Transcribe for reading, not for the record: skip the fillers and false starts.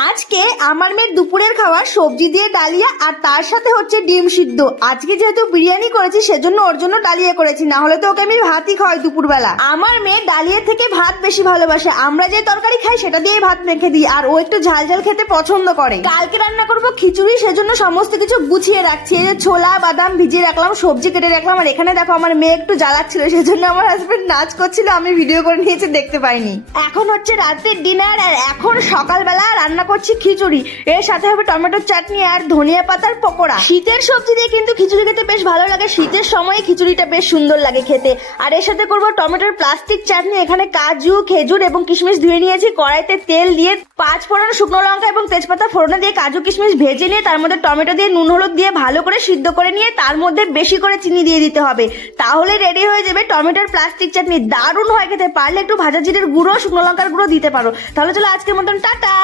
আজকে আমার মেয়ের দুপুরের খাওয়া সবজি দিয়ে ডালিয়া আর তার সাথে হচ্ছে ডিম সিদ্ধ। আজকে যেহেতু বিরিয়ানি করেছি সেজন্য ওর জন্য ডালিয়া করেছি, না হলে তো ওকে আমি ভাতই খাওয়াই দুপুরবেলা। আমার মেয়ে ডালিয়া থেকে ভাত বেশি ভালোবাসে, আমরা যে তরকারি খাই সেটা দিয়েই ভাত মেখে দিই, আর ও একটু ঝাল ঝাল খেতে পছন্দ করে। কালকে রান্না করবো খিচুড়ি, সেজন্য সমস্ত কিছু গুছিয়ে রাখছি। এই যে ছোলা বাদাম ভিজিয়ে রাখলাম, সবজি কেটে রাখলাম, আর এখানে দেখো আমার মেয়ে একটু জ্বালাচ্ছিল সেজন্য আমার হাজবেন্ড নাচ করছিল, আমি ভিডিও করে নিয়েছি, দেখতে পাইনি। এখন হচ্ছে রাতের ডিনার, আর এখন সকালবেলা রান্না করছি খিচুড়ি। এর সাথে হবে টমেটোর চাটনি আর ধনিয়া পাতার পকোড়া। শীতের সবজি দিয়ে কিন্তু খিচুড়ি খেতে বেশ ভালো লাগে, শীতের সময় খিচুড়িটা বেশ সুন্দর লাগে খেতে। আর এর সাথে করবো টমেটোর প্লাস্টিক চাটনি। এখানে কাজু খেজুর এবং কিশমিশ ধুয়ে নিয়েছি, কড়াইতে তেল দিয়ে 5 ফোড়ন, শুকনো লঙ্কা এবং তেজপাতা ফোড়নে দিয়ে কাজু কিশমিশ ভেজে নিয়ে তার মধ্যে টমেটো দিয়ে নুন হলুদ দিয়ে ভালো করে সিদ্ধ করে নিয়ে তার মধ্যে বেশি করে চিনি দিয়ে দিতে হবে, তাহলে রেডি হয়ে যাবে টমেটোর প্লাস্টিক চাটনি। দারুণ হয় খেতে, পারলে একটু ভাজা জিরের গুঁড়ো শুকনো লঙ্কার গুঁড়ো দিতে পারো। তাহলে চলো আজকের মতন টাটা।